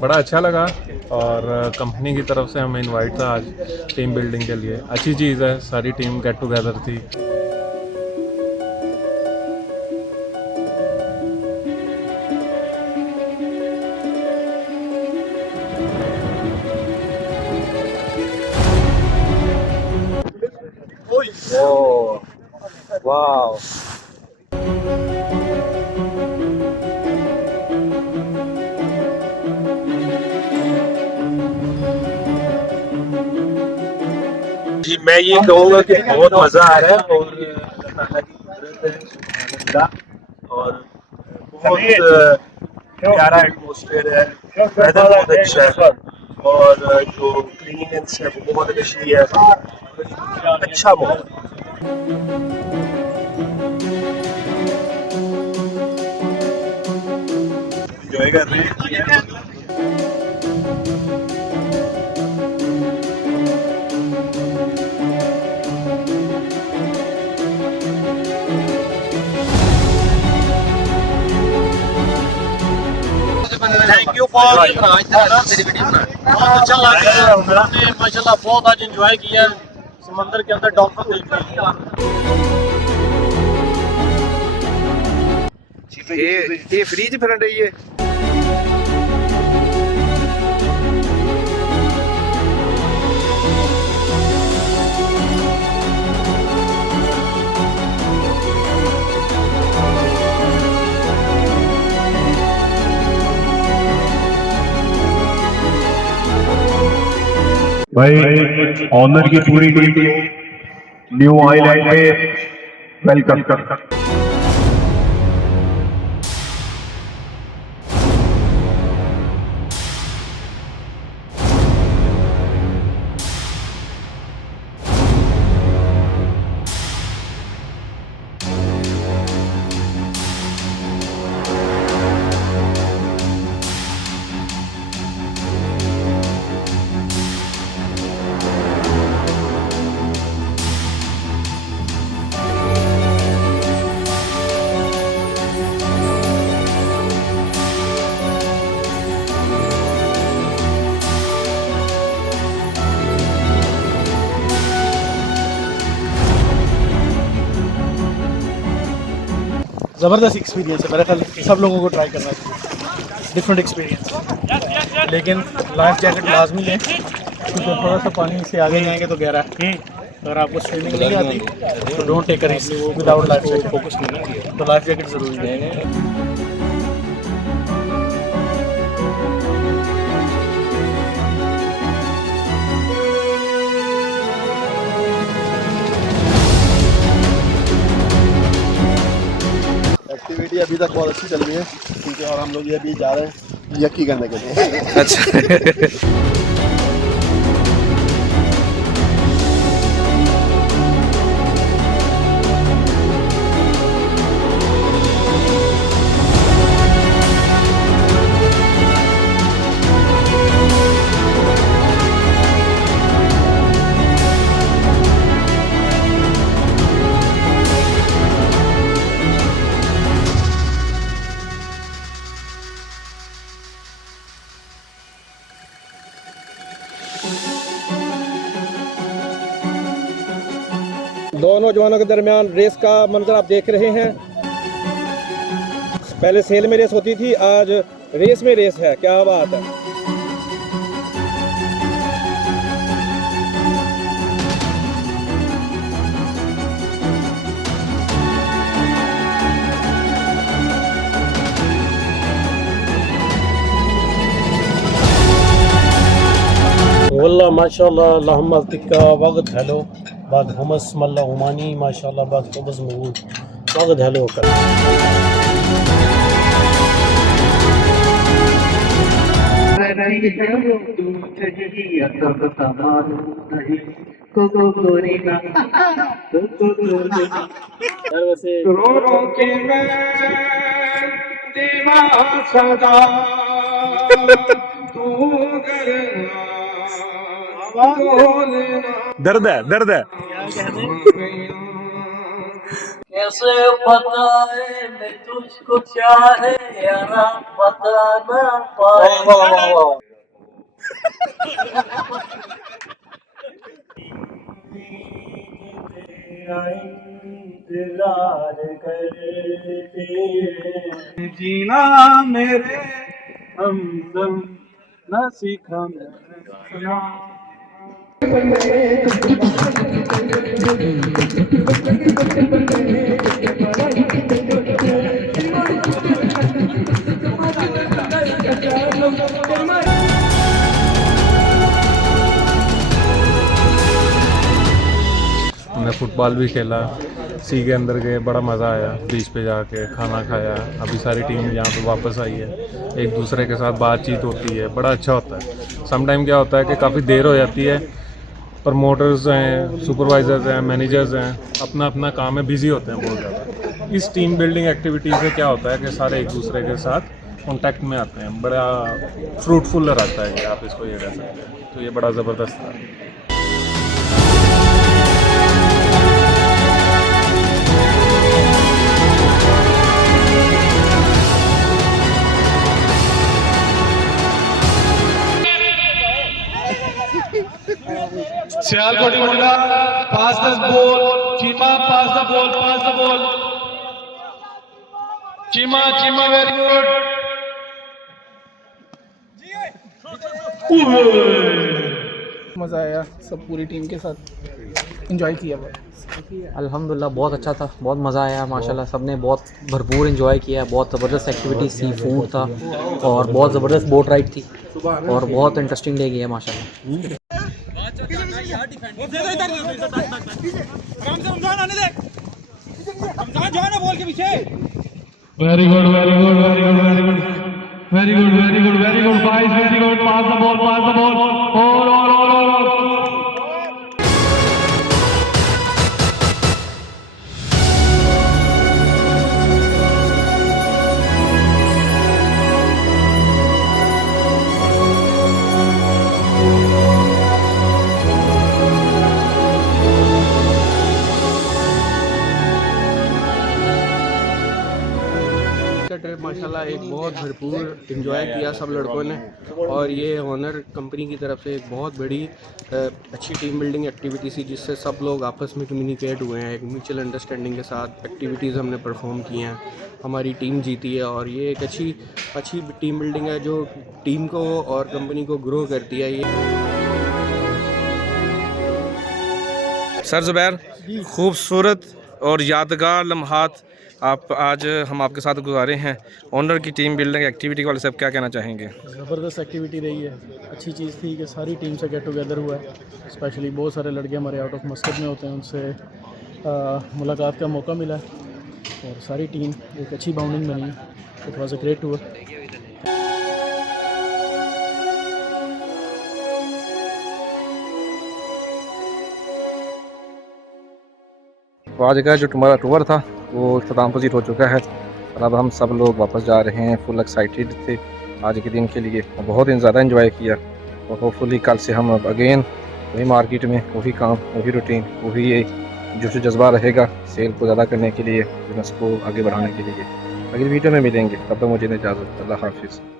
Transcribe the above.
बड़ा अच्छा लगा। और कंपनी की तरफ से हमें इनवाइट था आज टीम बिल्डिंग के लिए। अच्छी चीज़ है, सारी टीम गेट टुगेदर थी। Oh, wow. जी मैं ये कहूँगा कि बहुत मज़ा आ रहा है और अल्लाह ताला की कुदरत है, सुभान अल्लाह। और बहुत प्यारा एटमॉस्फेयर है, वेदर बहुत अच्छा है और जो क्लीननेस है वो बहुत अच्छी है, अच्छा माहौल। एंजॉय कर रहे हैं। थैंक यू फॉर बहुत अच्छा लग रहा है। हमने माशाल्लाह बहुत आज एंजॉय किया समंदर के अंदर डॉल्फिन देखने। ये फ्री च फिरन रही है। भाई ऑनर की पूरी टीम न्यू आइलैंड में वेलकम कर। ज़बरदस्त एक्सपीरियंस है। मेरे ख्याल सब लोगों को ट्राई करना चाहिए, डिफरेंट एक्सपीरियंस। लेकिन लाइफ जैकेट लाजमी लें क्योंकि थोड़ा सा पानी से आगे जाएंगे तो गहरा है। अगर आपको स्विमिंग नहीं आती तो don't take a risk without life jacket. Focus करना तो लाइफ जैकेट ज़रूरी है। एक्टिविटी अभी तक बहुत अच्छी चल रही है क्योंकि और हम लोग ये अभी जा रहे हैं यक्की करने के लिए। अच्छा दो नौजवानों के दरमियान रेस का मंजर आप देख रहे हैं। पहले सेल में रेस होती थी, आज रेस में रेस है। क्या बात है। वल्ला माशाल्लाह लहमल तिक्का वक्त हेलो बाद हमस मल्ला उमानी माशाल्लाह बाद खबज मऊद वक्त हेलो कर दर्द है दर्द है। कैसे बताए मैं तुझको चाहे यारा बता ना पाए। इंतजार करते जीना मेरे हमदम न सीखा हमने फुटबॉल भी खेला, सी के अंदर गए, बड़ा मज़ा आया, बीच पे जाके खाना खाया। अभी सारी टीम यहाँ पे वापस आई है, एक दूसरे के साथ बातचीत होती है, बड़ा अच्छा होता है। सम टाइम क्या होता है कि काफ़ी देर हो जाती है, प्रमोटर्स हैं, सुपरवाइजर्स हैं, मैनेजर्स हैं, अपना अपना काम है, बिज़ी होते हैं बहुत ज़्यादा। इस टीम बिल्डिंग एक्टिविटीज़ से क्या होता है कि सारे एक दूसरे के साथ कॉन्टैक्ट में आते हैं, बड़ा फ्रूटफुल रहता है कि आप इसको ये कह सकते हैं। तो ये बड़ा ज़बरदस्त था। Sialkoti Munda, pass the ball. Chima, pass the ball. Pass the ball. Chima, very good. मज़ा आया, सब पूरी टीम के साथ एंजॉय किया। अल्हम्दुलिल्लाह बहुत अच्छा था, बहुत मज़ा आया माशाल्लाह। सब ने बहुत भरपूर एंजॉय किया, बहुत ज़बरदस्त एक्टिविटी, सी फूड था और बहुत ज़बरदस्त बोट राइड थी और बहुत इंटरेस्टिंग डे गया माशाल्लाह। Very good, very good, very good, very good, very good, very good, very good, guys, very good. Pass the ball, pass the ball. All. Trip माशाल्लाह एक बहुत भरपूर एंजॉय किया सब लड़कों ने, और ये ऑनर कंपनी की तरफ से एक बहुत बड़ी अच्छी टीम बिल्डिंग एक्टिविटी थी, जिससे सब लोग आपस में कम्युनिकेट हुए हैं, एक म्यूचुअल अंडरस्टैंडिंग के साथ एक्टिविटीज़ हमने परफॉर्म की हैं, हमारी टीम जीती है। और ये एक अच्छी टीम बिल्डिंग है जो टीम को और कंपनी को ग्रो करती है। ये सर ज़ुबैर, खूबसूरत और यादगार लम्हात हम आपके साथ गुजारे हैं। ऑनर की टीम बिल्डिंग एक्टिविटी के वाले सब क्या कहना चाहेंगे? ज़बरदस्त एक्टिविटी रही है, अच्छी चीज़ थी कि सारी टीम से गेट टुगेदर हुआ है। स्पेशली बहुत सारे लड़के हमारे आउट ऑफ मस्कत में होते हैं, उनसे मुलाकात का मौका मिला और सारी टीम एक अच्छी बाउंडिंग बनी। It was a great tour. तो आज का जो तुम्हारा टूर था वो इख्तिताम पजीर हो चुका है और अब हम सब लोग वापस जा रहे हैं। फुल एक्साइटेड थे आज के दिन के लिए, बहुत ही ज़्यादा एंजॉय किया और होपफुली कल से हम अब अगेन वही मार्केट में वही काम, वही रूटीन, वही एक जोश जज्बा रहेगा सेल को ज़्यादा करने के लिए, बिजनेस को आगे बढ़ाने के लिए। अगली वीडियो में मिलेंगे, तब तक मुझे इजाज़त। अल्लाह हाफिज़।